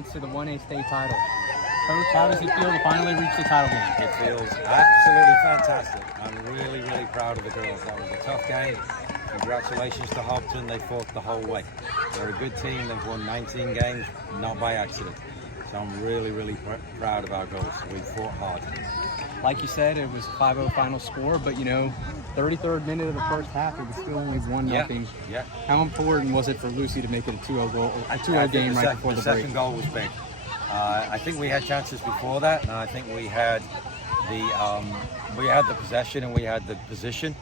advance to the 1A state title. Coach, how does it feel to finally reach the title game? It feels absolutely fantastic. I'm really, really proud of the girls. That was a tough game. Congratulations to Hobbston. They fought the whole way. They're a good team. They've won 19 games, not by accident. So I'm really, really proud of our girls. We fought hard. Like you said, it was a 5-0 final score, but 33rd minute of the first half, it was still only 1-0. Yeah. How important was it for Lucy to make it a 2-0 goal, a 2-0 game right before the break? The second goal was big. I think we had chances before that, and I think we had the possession and we had the position,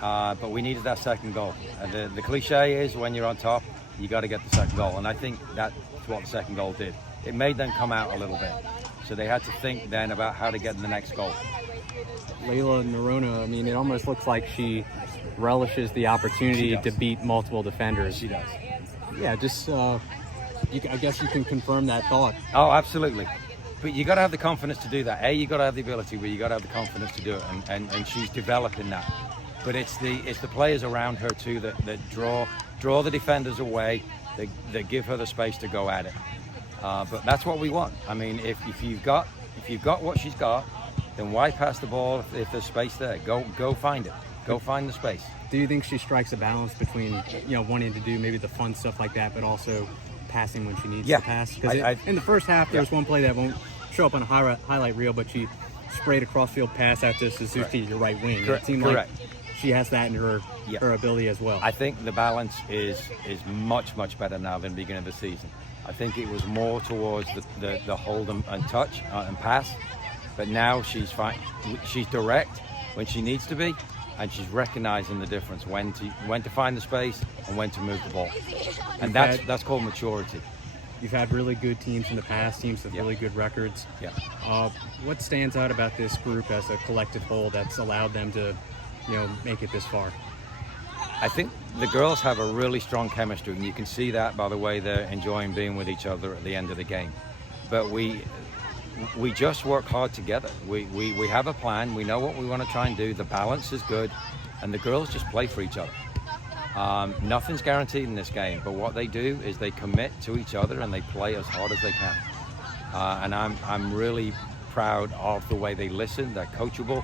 but we needed that second goal. The cliche is when you're on top, you got to get the second goal, and I think that's what the second goal did. It made them come out a little bit, so they had to think then about how to get the next goal. Layla Nerona, it almost looks like she relishes the opportunity to beat multiple defenders. She does. Yeah, just I guess you can confirm that thought. Oh, absolutely. But you got to have the confidence to do that. You got to have the ability, but you got to have the confidence to do it, and she's developing that. But it's the players around her too that draw the defenders away, that give her the space to go at it. But that's what we want. If you've got what she's got, then why pass the ball if there's space there? Go find it. Go find the space. Do you think she strikes a balance between wanting to do maybe the fun stuff like that, but also passing when she needs to pass? Because in the first half, there was one play that won't show up on a highlight reel, but she sprayed a cross-field pass out to Suzuki, your right wing. Correct. It seemed like she has that in her ability as well. I think the balance is much, much better now than the beginning of the season. I think it was more towards the hold and touch and pass, but now she's fine. She's direct when she needs to be, and she's recognizing the difference when to find the space and when to move the ball, and that's called maturity. You've had really good teams in the past, teams with really good records. Yeah. What stands out about this group as a collective whole that's allowed them to, make it this far? I think the girls have a really strong chemistry, and you can see that by the way they're enjoying being with each other at the end of the game. But we just work hard together. We have a plan. We know what we want to try and do. The balance is good, and the girls just play for each other. Nothing's guaranteed in this game, but what they do is they commit to each other and they play as hard as they can. And I'm really proud of the way they listen. They're coachable,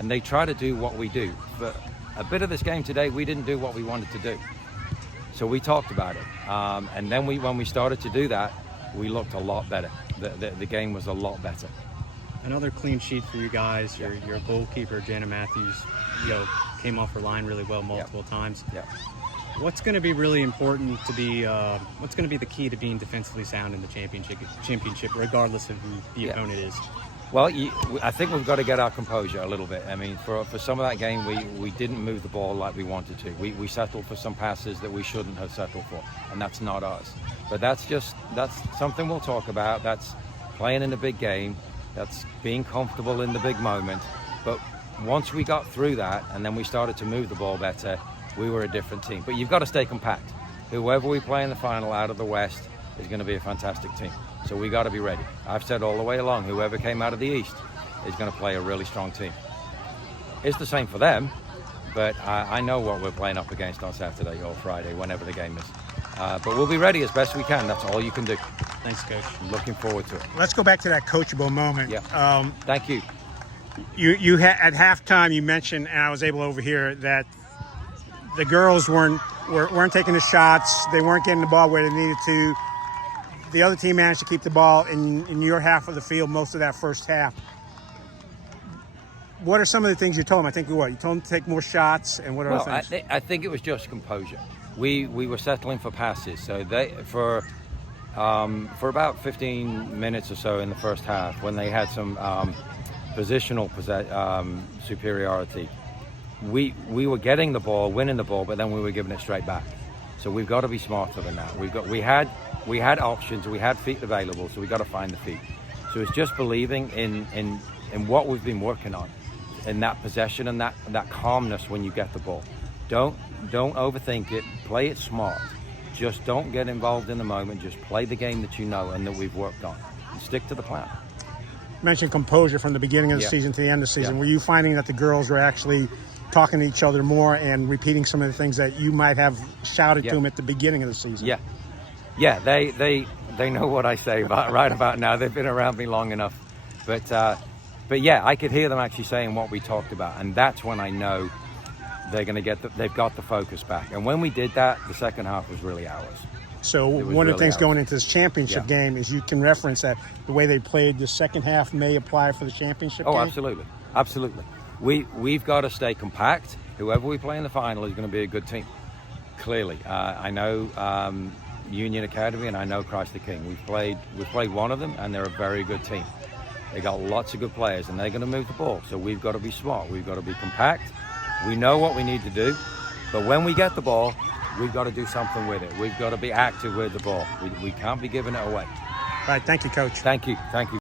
and they try to do what we do. But a bit of this game today, we didn't do what we wanted to do. So we talked about it. And then when we started to do that, we looked a lot better. The game was a lot better. Another clean sheet for you guys. Your goalkeeper, Jana Matthews, came off her line really well multiple times. Yeah. What's going to be really important to be? What's going to be the key to being defensively sound in the championship, regardless of who the opponent is? Well, I think we've got to get our composure a little bit. For some of that game, we didn't move the ball like we wanted to. We settled for some passes that we shouldn't have settled for, and that's not us. But that's something we'll talk about. That's playing in a big game. That's being comfortable in the big moment. But once we got through that, and then we started to move the ball better, we were a different team. But you've got to stay compact. Whoever we play in the final out of the West is going to be a fantastic team. So we got to be ready. I've said all the way along, whoever came out of the East is going to play a really strong team. It's the same for them, but I know what we're playing up against on Saturday or Friday, whenever the game is. But we'll be ready as best we can. That's all you can do. Thanks, Coach. I'm looking forward to it. Let's go back to that coachable moment. Yeah. Thank you. You had at halftime. You mentioned, and I was able to overhear that the girls weren't taking the shots. They weren't getting the ball where they needed to. The other team managed to keep the ball in your half of the field most of that first half. What are some of the things you told them? I think you told them to take more shots, and what other things? I think it was just composure. We were settling for passes, so for about 15 minutes or so in the first half, when they had some positional superiority, we were getting the ball, winning the ball, but then we were giving it straight back. So we've got to be smarter than that. We had options, we had feet available, so we got to find the feet. So it's just believing in what we've been working on, in that possession and that calmness when you get the ball. Don't overthink it. Play it smart. Just don't get involved in the moment. Just play the game that you know and that we've worked on. And stick to the plan. You mentioned composure from the beginning of the season to the end of the season. Were you finding that the girls were actually talking to each other more and repeating some of the things that you might have shouted to them at the beginning of the season? Yeah, They know what I say right about now. They've been around me long enough. But yeah, I could hear them actually saying what we talked about, and that's when I know they're going to they've got the focus back. And when we did that, the second half was really ours. So one of the things going into this championship game is you can reference that the way they played the second half may apply for the championship game? Oh, absolutely. We've got to stay compact. Whoever we play in the final is going to be a good team. Clearly, I know Union Academy and I know Christ the King. We've played one of them, and they're a very good team. They got lots of good players, and they're going to move the ball. So we've got to be smart. We've got to be compact. We know what we need to do, but when we get the ball, we've got to do something with it. We've got to be active with the ball. We can't be giving it away. All right, thank you, Coach. Thank you.